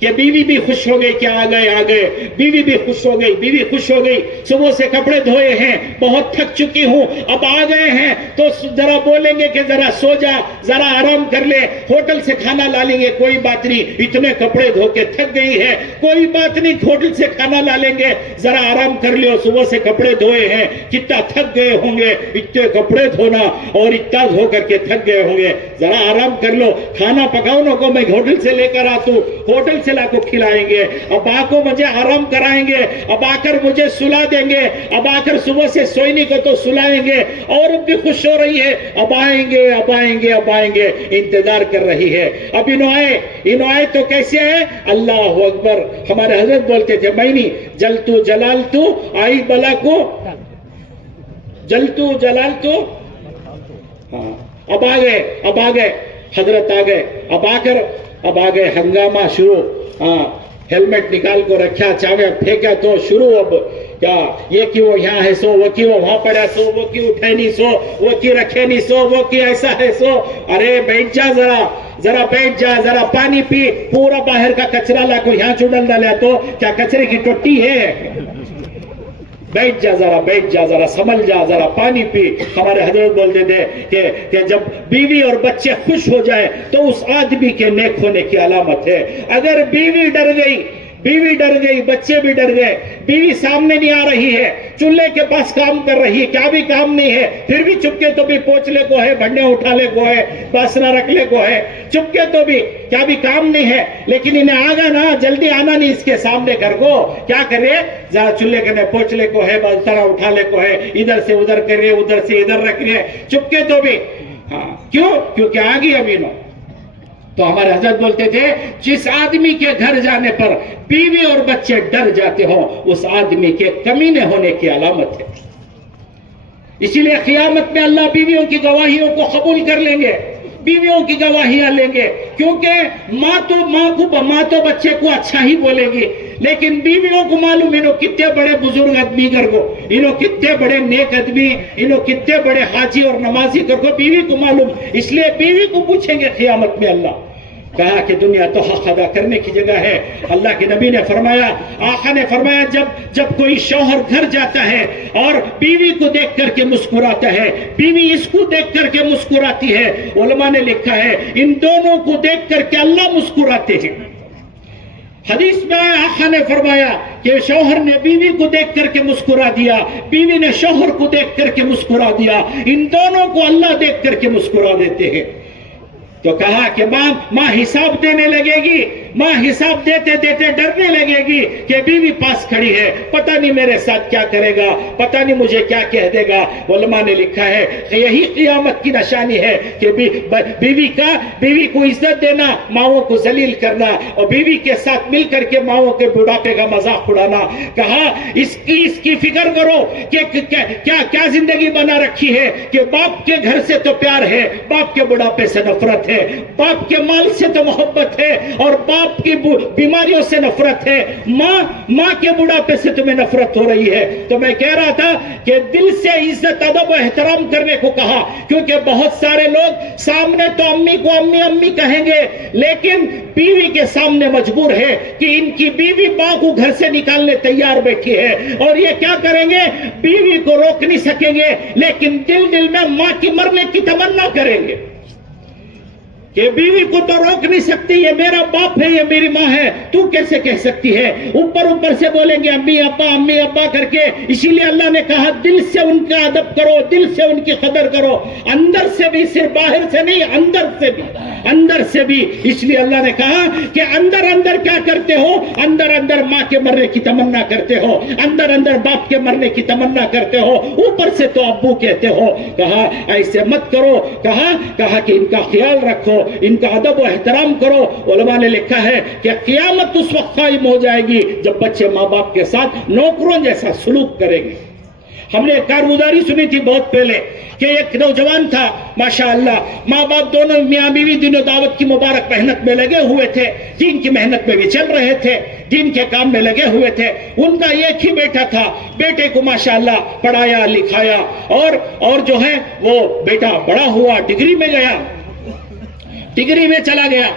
کہ بیوی بھی خوش ہو گئی کہ آ گئے، بیوی بھی خوش ہو گئی. صبح سے کپڑے دھوئے ہیں، بہت تھک چکی ہوں، اب آ گئے ہیں تو ذرا بولیں گے کہ ذرا سو جا، ذرا آرام کر لے، ہوٹل سے کھانا لا لیں گے، کوئی بات نہیں، اتنے کپڑے دھو کے تھک گئی ہے، کوئی بات نہیں، ہوٹل سے کھانا لا لیں گے، ذرا آرام کر لو، صبح سے کپڑے دھوئے ہیں، کتنا تھک گئے ہوں گے، اتنے کپڑے دھونا اور اتنا دھو کر کے تھک گئے ہوں گے، ذرا آرام کر لو، کھانا پکاؤ نہ کو میں ہوٹل سے لے کر آتا ہوں، ہوٹل سے لا کو کھلائیں گے، اب آ کو مجھے آرام کرائیں گے، اب آ کر مجھے سلا دیں گے، اب آ کر صبح سے سوئنی کو تو سلائیں گے، اور بھی خوش ہو رہی ہے، اب آئیں گے، انتظار کر رہی ہے. اب انہوں آئے تو کیسے ہے؟ اللہ اکبر. ہمارے حضرت بولتے تھے میں نہیں جلتو جلالتو آئی بلا کو جلتو جلالتو. ہاں اب آ گئے حضرت آ گئے، اب آ گئے ہنگامہ شروع. ہاں ہیلمٹ نکال کو رکھا، چاوے پھینکا تو شروع. اب کیا یہ کیوں یہاں ہے سو، وہ کیوں وہاں پڑا سو، وہ کیوں اٹھے نہیں سو، وہ کیوں رکھے نہیں سو، وہ کیوں ایسا ہے سو. ارے بیٹھ جا، ذرا بیٹھ جا، ذرا پانی پی، پورا باہر کا کچرا لا کو یہاں چڑل ڈالا تو کیا کچرے کی ٹوٹی ہے؟ بیٹھ جا ذرا سمجھ جا، ذرا پانی پی. ہمارے حضرت بولتے تھے کہ جب بیوی اور بچے خوش ہو جائے تو اس آدمی کے نیک ہونے کی علامت ہے. اگر بیوی ڈر گئی، بچے بھی ڈر گئے، بیوی سامنے نہیں آ رہی ہے، چولہے کے پاس کام کر رہی ہے، کیا بھی کام نہیں ہے، پھر بھی چپکے تو بھی پوچھ لے کو ہے، بھنڈے اٹھا لے کو ہے، باسنا رکھ لے کو ہے، چپکے تو بھی کیا بھی کام نہیں ہے، لیکن انہیں آگا نا، جلدی آنا نہیں اس کے سامنے گھر کو، کیا کر رہے؟ ذرا چولہے کے پوچھ لے کو ہے، طرح اٹھا لے کو ہے، ادھر سے ادھر کر رہے، ادھر سے ادھر رکھ رہے، چپکے تو بھی. ہاں کیونکہ آگی امینو. تو ہمارے حضرت بولتے تھے جس آدمی کے گھر جانے پر بیوی اور بچے ڈر جاتے ہوں اس آدمی کے کمینے ہونے کی علامت ہے. اسی لیے قیامت میں اللہ بیویوں کی گواہیوں کو قبول کر لیں گے، بیویوں کی گواہیاں لیں گے، کیونکہ ماں تو بچے کو اچھا ہی بولے گی، لیکن بیویوں کو معلوم انہوں کتنے بڑے بزرگ آدمی کر کو، انہوں کتنے بڑے نیک آدمی، انہوں کتنے بڑے حاجی اور نمازی کر کو، بیوی کو معلوم. اس لیے بیوی کو پوچھیں گے قیامت میں. اللہ کہا کہ دنیا تو حق ادا کرنے کی جگہ ہے. اللہ کے نبی نے فرمایا، آقا نے فرمایا جب کوئی شوہر گھر جاتا ہے اور بیوی کو دیکھ کر کے مسکراتا ہے، بیوی اس کو دیکھ کر کے مسکراتی ہے، علماء نے لکھا ہے ان دونوں کو دیکھ کر کے اللہ مسکراتے ہیں. حدیث میں آقا نے فرمایا کہ شوہر نے بیوی کو دیکھ کر کے مسکرا دیا، بیوی نے شوہر کو دیکھ کر کے مسکرا دیا، ان دونوں کو اللہ دیکھ کر کے مسکرا دیتے ہیں. تو کہا کہ ماں حساب دینے لگے گی، ماں حساب دیتے دیتے ڈرنے لگے گی کہ بیوی پاس کھڑی ہے، پتہ نہیں میرے ساتھ کیا کرے گا، پتہ نہیں مجھے کیا کہہ دے گا. علماء نے لکھا ہے کہ یہی قیامت کی نشانی ہے کہ بیوی کو عزت دینا، ماؤں کو ذلیل کرنا، اور بیوی کے ساتھ مل کر کے ماؤں کے بڑھاپے کا مذاق اڑانا. کہا اس کی فکر کرو کہ کیا زندگی بنا رکھی ہے کہ باپ کے گھر سے تو پیار ہے، باپ کے بڑھاپے سے نفرت ہے، باپ کے مال سے تو محبت ہے، اور باپ کی بیماریوں سے نفرت ہے، ماں کے بڑھاپے سے تمہیں نفرت ہو رہی ہے. تو میں کہہ رہا تھا کہ دل سے عزت ادب و احترام کرنے کو کہا، کیونکہ بہت سارے لوگ سامنے تو امی کو امی کہیں گے، لیکن بیوی کے سامنے مجبور ہے کہ ان کی بیوی ماں کو گھر سے نکالنے تیار بیٹھی ہے، اور یہ کیا کریں گے؟ بیوی کو روک نہیں سکیں گے، لیکن دل میں ماں کی مرنے کی تمنا کریں گے. کہ بیوی کو تو روک نہیں سکتی، یہ میرا باپ ہے، یہ میری ماں ہے، تو کیسے کہہ سکتی ہے؟ اوپر سے بولیں گے امی ابا کر کے۔ اسی لیے اللہ نے کہا دل سے ان کا ادب کرو، دل سے ان کی قدر کرو، اندر سے بھی، صرف باہر سے نہیں، اندر سے بھی۔ اس لیے اللہ نے کہا کہ اندر کیا کرتے ہو؟ اندر ماں کے مرنے کی تمنا کرتے ہو، اندر باپ کے مرنے کی تمنا کرتے ہو، اوپر سے تو ابو کہتے ہو۔ کہا ایسے مت کرو، کہا کہ ان کا خیال رکھو، ان کا ادب و احترام کرو۔ علماء نے لکھا ہے کہ قیامت اس وقت قائم ہو جائے گی جب بچے ماں باپ کے ساتھ نوکروں جیسا سلوک کریں گے۔ ہم نے ایک کارگزاری سنی تھی بہت پہلے کہ ایک نوجوان تھا، ماشاءاللہ ماں باپ دونوں میاں بیوی دنوں دعوت کی مبارک محنت میں لگے ہوئے تھے، دین کی محنت میں بھی چل رہے تھے، دین کے کام میں لگے ہوئے تھے۔ ان کا ایک ہی بیٹا تھا، بیٹے کو ماشاءاللہ پڑھایا لکھایا، اور جو ہے وہ بیٹا بڑا ہوا، ڈگری میں گیا، ڈگری میں چلا گیا،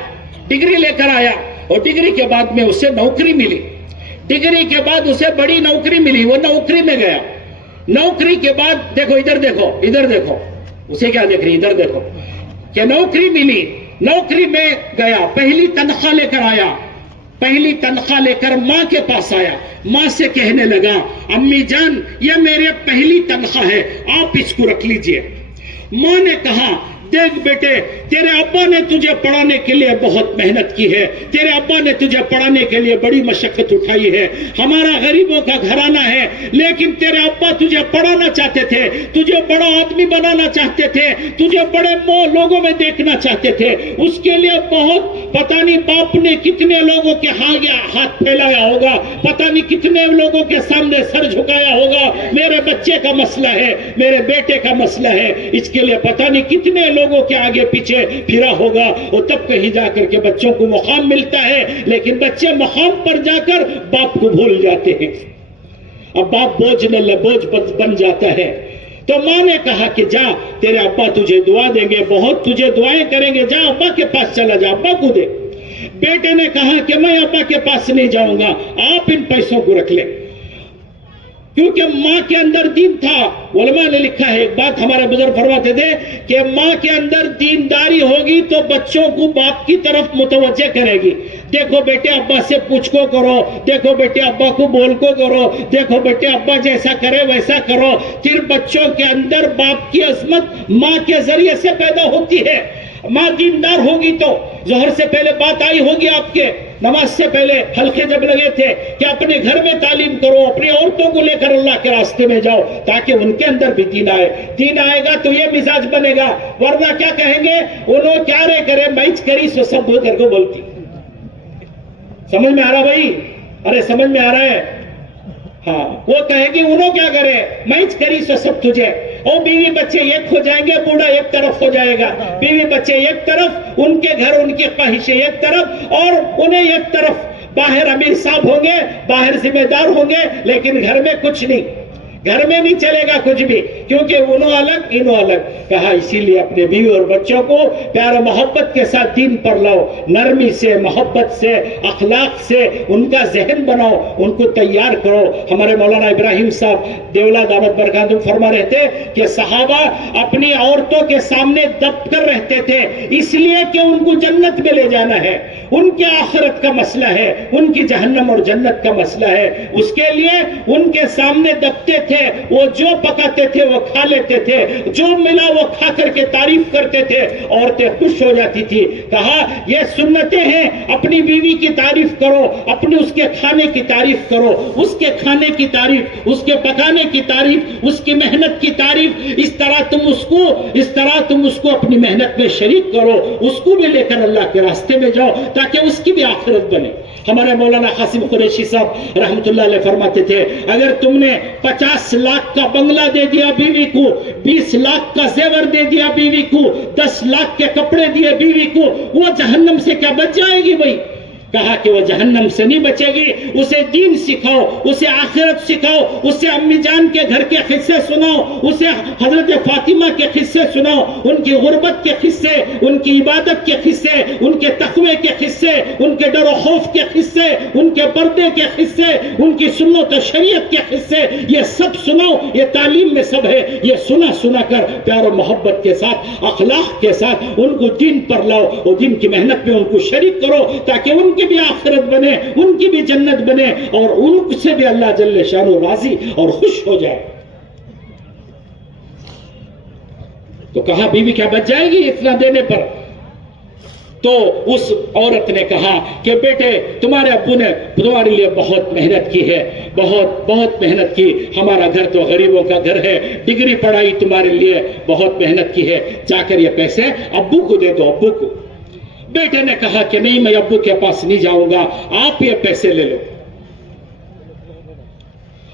ڈگری لے کر آیا، اور ڈگری کے بعد میں اسے نوکری ملی، ڈگری کے بعد اسے بڑی نوکری ملی، وہ نوکری میں گیا۔ نوکری کے بعد دیکھو ادھر دیکھو اسے کیا دیکھ رہی، ادھر دیکھو کہ نوکری ملی، نوکری میں گیا، پہلی تنخواہ لے کر آیا، پہلی تنخواہ لے کر ماں کے پاس آیا، ماں سے کہنے لگا امی جان یہ میرے پہلی تنخواہ ہے، آپ اس کو رکھ لیجئے۔ ماں نے کہا دیکھ بیٹے تیرے ابا نے تجھے پڑھانے کے لیے بہت محنت کی ہے، تیرے ابا نے تجھے پڑھانے کے لیے بڑی مشقت اٹھائی ہے، ہمارا غریبوں کا گھرانہ ہے، لیکن تیرے ابا تجھے پڑھانا چاہتے تھے، تجھے بڑا آدمی بنانا چاہتے تھے، تجھے بڑے لوگوں میں دیکھنا چاہتے تھے، اس کے لیے بہت پتہ نہیں باپ نے کتنے لوگوں کے ہاتھ پھیلایا ہوگا، پتہ نہیں کتنے لوگوں کے سامنے سر جھکایا ہوگا، میرے بچے کا مسئلہ ہے، میرے بیٹے کا مسئلہ ہے، اس کے لیے پتہ نہیں کتنے لوگوں کے آگے پیچھے پھرا ہوگا، اور تب کہیں جا کر کے بچوں کو مقام ملتا ہے، لیکن بچے مقام پر جا کر باپ کو بھول جاتے ہیں، اب باپ بوجھ بن جاتا ہے۔ تو ماں نے کہا کہ جا تیرے ابا تجھے دعا دیں گے، بہت تجھے دعائیں کریں گے، جا ابا کے پاس چلا جا، ابا کو دے۔ بیٹے نے کہا کہ میں ابا کے پاس نہیں جاؤں گا، آپ ان پیسوں کو رکھ لیں، کیونکہ ماں کے اندر دین تھا۔ علماء نے لکھا ہے ایک بات ہمارے بزرگ فرماتے تھے کہ ماں کے اندر دینداری ہوگی تو بچوں کو باپ کی طرف متوجہ کرے گی۔ دیکھو بیٹے ابا سے پوچھ کو کرو، دیکھو بیٹے ابا کو بول کو کرو، دیکھو بیٹے ابا جیسا کرے ویسا کرو، پھر بچوں کے اندر باپ کی عظمت ماں کے ذریعے سے پیدا ہوتی ہے۔ ماں دیندار ہوگی تو ظہر سے پہلے بات آئی ہوگی آپ کے، نماز سے پہلے حلقے جب لگے تھے کہ اپنے گھر میں تعلیم کرو، اپنی عورتوں کو لے کر اللہ کے راستے میں جاؤ تاکہ ان کے اندر بھی دین آئے، دین آئے گا تو یہ مزاج بنے گا، ورنہ کیا کہیں گے انہوں کیا رے کرے میچ کری سو سب بھول کر کو بولتی۔ سمجھ میں آ رہا بھائی؟ ارے سمجھ میں آ رہا ہے؟ ہاں وہ کہے گی انہوں کیا کرے میچ کری سو سب تجھے، اور بیوی بچے ایک ہو جائیں گے، بوڑھا ایک طرف ہو جائے گا، بیوی بچے ایک طرف، ان کے گھر ان کی خواہشیں ایک طرف، اور انہیں ایک طرف، باہر امیر صاحب ہوں گے، باہر ذمہ دار ہوں گے، لیکن گھر میں کچھ نہیں، گھر میں نہیں چلے گا کچھ بھی، کیونکہ انہوں الگ انہوں الگ۔ کہا اسی لیے اپنے بیوی اور بچوں کو پیار و محبت کے ساتھ دین پر لاؤ، نرمی سے، محبت سے، اخلاق سے ان کا ذہن بناؤ، ان کو تیار کرو۔ ہمارے مولانا ابراہیم صاحب دیولا دعوت برکاتہم فرما رہے تھے کہ صحابہ اپنی عورتوں کے سامنے دب کر رہتے تھے، اس لیے کہ ان کو جنت میں لے جانا ہے، ان کے آخرت کا مسئلہ ہے، ان کی جہنم اور جنت کا مسئلہ ہے، اس کے لیے ان کے سامنے دبتے تھے، وہ جو پکاتے تھے وہ کھا لیتے تھے، جو ملا وہ کھا کر کے تعریف کرتے تھے، عورتیں خوش ہو جاتی تھی۔ کہا یہ سنتیں ہیں، اپنی بیوی کی تعریف کرو، اپنے اس کے کھانے کی تعریف کرو، اس کے کھانے کی تعریف، اس کے پکانے کی تعریف، اس کی محنت کی تعریف، اس طرح تم اس کو اپنی محنت میں شریک کرو، اس کو بھی لے کر اللہ کے راستے میں جاؤ تاکہ اس کی بھی آخرت بنے۔ ہمارے مولانا قاسم قریشی صاحب رحمت اللہ علیہ فرماتے تھے اگر تم نے 50 لاکھ کا بنگلہ دے دیا بیوی کو، 20 لاکھ کا زیور دے دیا بیوی کو، 10 لاکھ کے کپڑے دیے بیوی کو، وہ جہنم سے کیا بچ جائے گی بھائی؟ کہا کہ وہ جہنم سے نہیں بچے گی، اسے دین سکھاؤ، اسے آخرت سکھاؤ، اسے امی جان کے گھر کے قصے سناؤ، اسے حضرت فاطمہ کے قصے سناؤ، ان کی غربت کے قصے، ان کی عبادت کے قصے، ان کے تقوی کے قصے، ان کے ڈر و خوف کے قصے، ان کے پردے کے قصے، ان کی سنت و شریعت کے قصے، یہ سب سناؤ، یہ تعلیم میں سب ہے، یہ سنا کر پیار و محبت کے ساتھ، اخلاق کے ساتھ ان کو دین پر لاؤ اور دین کی محنت میں ان کو شریک کرو، تاکہ ان کی بھی آخرت بنے، ان کی بھی جنت بنے، اور ان سے بھی اللہ جل شانہ راضی اور خوش ہو جائے۔ تو کہا بیوی کیا بچ جائے گی اتنا دینے پر؟ تو اس عورت نے کہا کہ بیٹے تمہارے ابو نے تمہارے لیے بہت محنت کی ہے، بہت محنت کی، ہمارا گھر تو غریبوں کا گھر ہے، ڈگری پڑھائی تمہارے لیے بہت محنت کی ہے، جا کر یہ پیسے ابو کو دے دو، ابو کو۔ بیٹے نے کہا کہ نہیں میں ابو کے پاس نہیں جاؤں گا، آپ یہ پیسے لے لو۔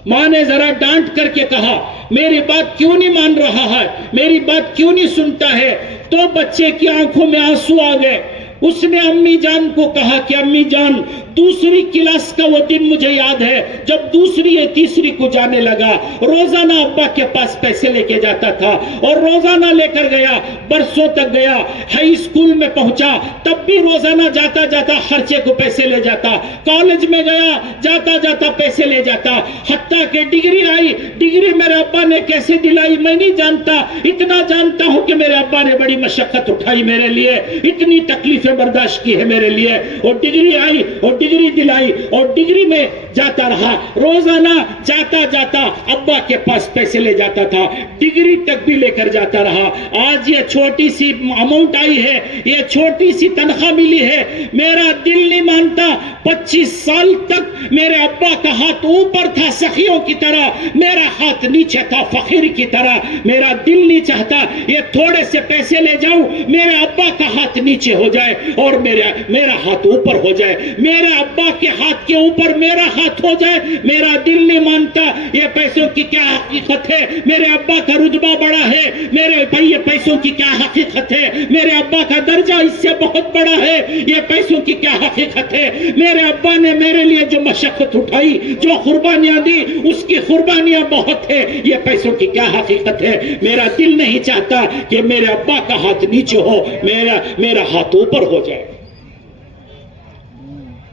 ماں نے ذرا ڈانٹ کر کے کہا میری بات کیوں نہیں مان رہا ہے، میری بات کیوں نہیں سنتا ہے؟ تو بچے کی آنکھوں میں آنسو آ گئے۔ اس نے امی جان کو کہا کہ امی جان دوسری کلاس کا وہ دن مجھے یاد ہے جب دوسری یا تیسری کو جانے لگا، روزانہ ابا کے پاس پیسے لے کے جاتا تھا اور روزانہ لے کر گیا، برسوں تک گیا، ہائی اسکول میں پہنچا تب بھی روزانہ جاتا جاتا خرچے کو پیسے لے جاتا، کالج میں گیا جاتا جاتا پیسے لے جاتا، حتیٰ کہ ڈگری آئی، ڈگری میرے ابا نے کیسے دلائی میں نہیں جانتا، اتنا جانتا ہوں کہ میرے ابا نے بڑی مشقت اٹھائی میرے لیے، اتنی تکلیفیں برداشت کی ہے میرے لیے، اور ڈگری آئی اور ڈگری دلائی اور ڈگری میں جاتا رہا، روزانہ جاتا جاتا ابا کے پاس پیسے لے جاتا تھا، ڈگری تک بھی لے کر جاتا رہا۔ آج یہ چھوٹی سی اماؤنٹ آئی ہے، یہ چھوٹی سی تنخواہ ملی ہے، میرا دل نہیں مانتا 25 سال تک میرے ابا کا ہاتھ اوپر تھا سخیوں کی طرح، میرا ہاتھ نیچے تھا فقیر کی طرح، میرا دل نہیں چاہتا یہ تھوڑے سے پیسے لے جاؤں میرے ابا کا ہاتھ نیچے ہو جائے اور میرا ہاتھ اوپر ہو جائے، میرے ابا کے ہاتھ کے اوپر میرا ہاتھ ہو جائے، میرا دل نہیں مانتا یہ پیسوں کی کیا حقیقت ہے، میرے ابا کا رتبہ بڑا ہے، میرے بھائی یہ پیسوں کی کیا حقیقت ہے، میرے ابا کا درجہ اس سے بہت بڑا ہے، یہ پیسوں کی کیا حقیقت ہے، میرے ابا نے میرے لیے جو مشقت اٹھائی، جو قربانیاں دی، اس کی قربانیاں بہت ہے، یہ پیسوں کی کیا حقیقت ہے، میرا دل نہیں چاہتا کہ میرے ابا کا ہاتھ نیچے ہو، میرا ہاتھ اوپر ہو جائے۔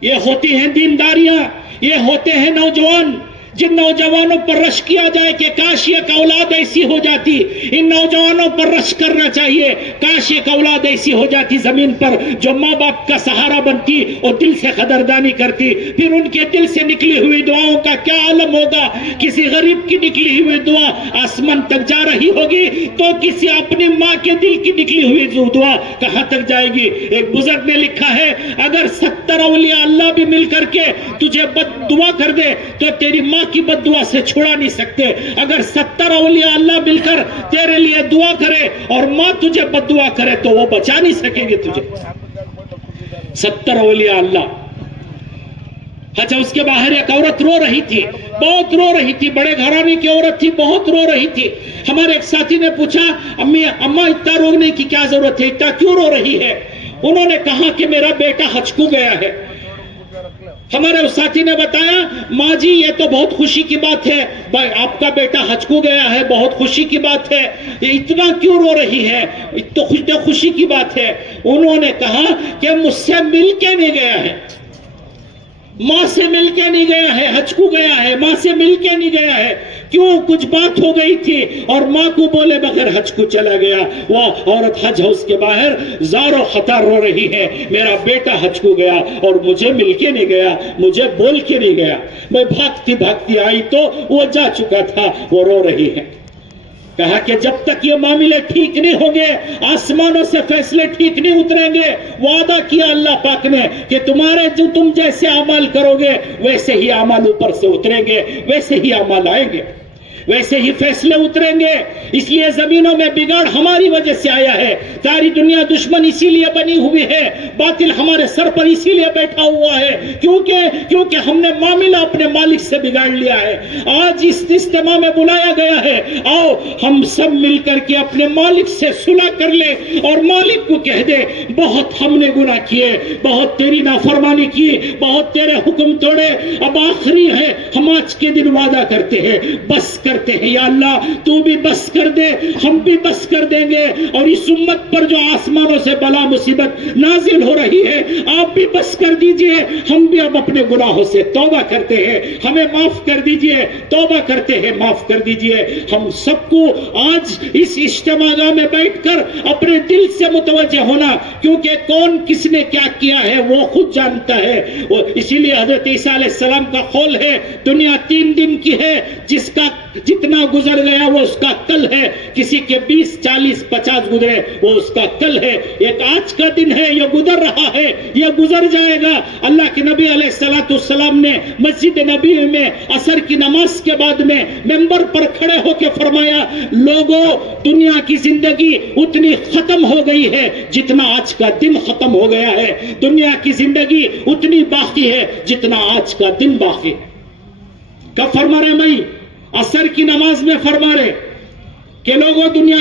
یہ ہوتی ہیں دینداریاں، یہ ہوتے ہیں نوجوان، جن نوجوانوں پر رش کیا جائے کہ کاش ایک اولاد ایسی ہو جاتی، ان نوجوانوں پر رش کرنا چاہیے، کاش ایک اولاد ایسی ہو جاتی زمین پر جو ماں باپ کا سہارا بنتی اور دل سے قدردانی کرتی، پھر ان کے دل سے نکلی ہوئی دعاؤں کا کیا عالم ہوگا، کسی غریب کی نکلی ہوئی دعا آسمان تک جا رہی ہوگی تو کسی اپنی ماں کے دل کی نکلی ہوئی دعا کہاں تک جائے گی۔ ایک بزرگ نے لکھا ہے اگر 70 اولیاء اللہ بھی مل کر کے تجھے بد دعا کر دے تو تیری ماں کی بد دعا سے چھڑا نہیں سکتے، اگر 70 اولیاء اللہ مل کر تیرے لیے دعا کرے اور ماں تجھے بد دعا کرے تو وہ بچا نہیں سکیں گے تجھے۔ 70 اولیاء اللہ۔ اچھا اس کے باہر ایک عورت رو رہی تھی، بہت رو رہی تھی، بڑے گھرانے کی عورت تھی، بہت رو رہی تھی۔ ہمارے ایک ساتھی نے پوچھا اماں اتنا رونے کی کیا ضرورت ہے، اتنا کیوں رو رہی ہے؟ انہوں نے کہا کہ میرا بیٹا حج کو گیا ہے۔ ہمارے اس ساتھی نے بتایا ماں جی یہ تو بہت خوشی کی بات ہے، آپ کا بیٹا حج کو گیا ہے، بہت خوشی کی بات ہے، اتنا کیوں رو رہی ہے، تو خوشی کی بات ہے۔ انہوں نے کہا کہ مجھ سے مل کے نہیں گیا ہے، ماں سے مل کے نہیں گیا ہے، حج کو گیا ہے، ماں سے مل کے نہیں گیا ہے، کیوں کچھ بات ہو گئی تھی اور ماں کو بولے بغیر حج کو چلا گیا۔ وہ عورت حج ہاؤس کے باہر زار و خطر رو رہی ہے، میرا بیٹا حج کو گیا اور مجھے مل کے نہیں گیا، مجھے بول کے نہیں گیا، میں بھاگتی بھاگتی آئی تو وہ جا چکا تھا، وہ رو رہی ہے۔ کہا کہ جب تک یہ معاملے ٹھیک نہیں ہوں گے آسمانوں سے فیصلے ٹھیک نہیں اتریں گے، وعدہ کیا اللہ پاک نے کہ تم جیسے اعمال کرو گے ویسے ہی اعمال اوپر سے اتریں گے، ویسے ہی اعمال آئیں گے۔ ویسے ہی فیصلے اتریں گے. اس لیے زمینوں میں بگاڑ ہماری وجہ سے آیا ہے. ساری دنیا دشمن اسی لیے بنی ہوئی ہے, باطل ہمارے سر پر اسی لیے بیٹھا ہوا ہے کیونکہ ہم نے معاملہ اپنے مالک سے بگاڑ لیا ہے. آج اس اجتماع میں بلایا گیا ہے, آؤ ہم سب مل کر کے اپنے مالک سے صلح کر لیں اور مالک کو کہہ دے بہت ہم نے گناہ کیے, بہت تیری نافرمانی کی, بہت تیرے حکم توڑے, اب آخری ہے. ہم آج کے دن وعدہ کرتے ہیں, بس کرتے ہیں یا اللہ تو بھی بس کر دے, ہم بھی بس کر دیں گے. اور اس امت پر جو آسمانوں سے بلا مصیبت نازل ہو رہی ہے آپ بھی بس کر دیجئے. ہم بھی اب اپنے گناہوں سے توبہ کرتے ہیں, ہمیں معاف کر دیجئے, توبہ کرتے ہیں, معاف کر دیجئے. ہم سب کو آج اس اجتماع میں بیٹھ کر اپنے دل سے متوجہ ہونا, کیونکہ کون کس نے کیا کیا ہے وہ خود جانتا ہے. اسی لیے حضرت عیسیٰ علیہ السلام کا قول ہے دنیا 3 دن کی ہے, جس کا جتنا گزر گیا وہ اس کا کل ہے. کسی کے 20 40 50 گزرے وہ اس کا کل ہے. ایک آج کا دن ہے, یہ گزر رہا ہے, یہ گزر جائے گا. اللہ کے نبی علیہ السلام نے مسجد نبی میں عصر کی نماز کے بعد میں منبر پر کھڑے ہو کے فرمایا, لوگوں دنیا کی زندگی اتنی ختم ہو گئی ہے جتنا آج کا دن ختم ہو گیا ہے. دنیا کی زندگی اتنی باقی ہے جتنا آج کا دن باقی. کب فرما رہے بھائی؟ عصر کی نماز میں فرما رہے کہ لوگوں دنیا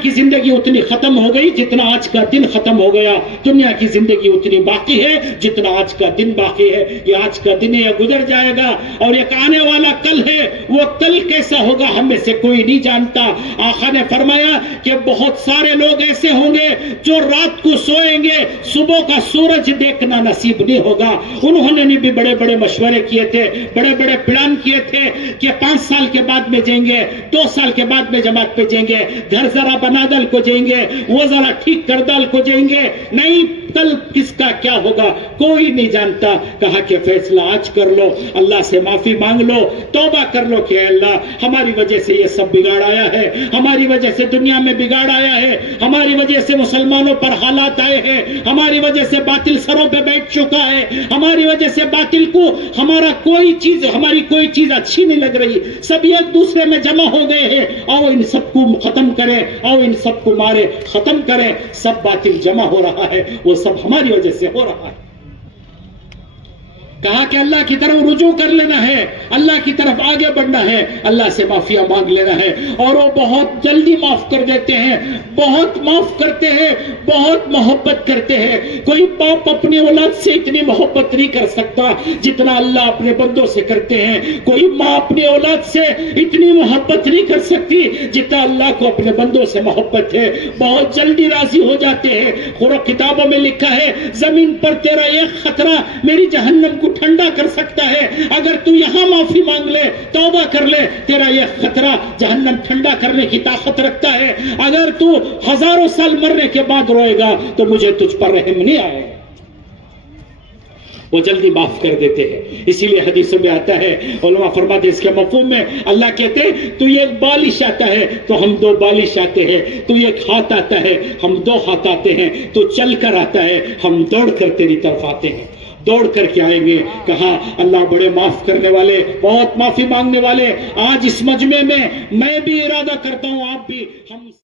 کی زندگی اتنی ختم ہو گئی جتنا آج کا دن ختم ہو گیا. دنیا کی زندگی اتنی باقی ہے جتنا آج کا دن باقی ہے. یہ آج کا دن ہے, یہ گزر جائے گا, اور ایک آنے والا کل ہے. وہ کل کیسا ہوگا ہم میں سے کوئی نہیں جانتا. آقا نے فرمایا کہ بہت سارے لوگ ایسے ہوں گے جو رات کو سوئیں گے, صبح کا سورج دیکھنا نصیب نہیں ہوگا. انہوں نے بھی بڑے بڑے مشورے کیے تھے, بڑے بڑے پلان کیے تھے کہ 5 سال کے بعد میں جائیں گے, 2 سال کے بعد میں جماعت پہ جائیں گے, گھر ذرا بنا دل کو جائیں گے, وہ ذرا ٹھیک کر دل کو جائیں گے. نہیں, کل کس کا کیا ہوگا کوئی نہیں جانتا. کہا کہ فیصلہ آج کر لو, اللہ سے معافی مانگ لو, توبہ کر لو کہ اے اللہ ہماری وجہ سے یہ سب بگاڑ آیا ہے, ہماری وجہ سے دنیا میں بگاڑ آیا ہے, ہماری وجہ سے مسلمانوں پر حالات آئے ہیں, ہماری وجہ سے باطل سروں پہ بیٹھ چکا ہے, ہماری وجہ سے باطل کو ہماری کوئی چیز اچھی نہیں لگ رہی. سب ایک دوسرے میں جمع ہو گئے ہیں, آؤ ان سب کو ختم کریں, آؤ ان سب کو مارے, ختم کریں. سب باطل جمع ہو رہا ہے, وہ سب ہماری وجہ سے ہو رہا ہے. کہا کہ اللہ کی طرف رجوع کر لینا ہے, اللہ کی طرف آگے بڑھنا ہے, اللہ سے معافیہ مانگ لینا ہے. اور وہ بہت جلدی معاف کر دیتے ہیں, بہت معاف کرتے ہیں, بہت محبت کرتے ہیں. کوئی باپ اپنی اولاد سے اتنی محبت نہیں کر سکتا جتنا اللہ اپنے بندوں سے کرتے ہیں. کوئی ماں اپنی اولاد سے اتنی محبت نہیں کر سکتی جتنا اللہ کو اپنے بندوں سے محبت ہے. بہت جلدی راضی ہو جاتے ہیں. قرآن کتابوں میں لکھا ہے زمین پر تیرا ایک خطرہ میری جہنم کو ٹھنڈا کر سکتا ہے. اگر تو یہاں معافی مانگ لے, توبہ کر لے, تیرا یہ خطرہ جہنم ٹھنڈا کرنے کی طاقت رکھتا ہے. اگر تو ہزاروں سال مرنے کے بعد روئے گا تو مجھے تجھ پر رحم نہیں آئے گا. وہ جلدی معاف کر دیتے ہیں. اسی لیے حدیثوں میں آتا ہے, علماء فرماتے ہیں اس کے مفہوم میں اللہ کہتے ہیں تو ایک بالش آتا ہے تو ہم 2 بالش آتے ہیں, تو ایک ہاتھ آتا ہے ہم 2 ہاتھ آتے ہیں, تو چل کر آتا ہے ہم دوڑ کر تیری طرف آتے ہیں, دوڑ کر کے آئیں گے. کہا اللہ بڑے معاف کرنے والے, بہت معافی مانگنے والے. آج اس مجمع میں بھی ارادہ کرتا ہوں, آپ بھی, ہم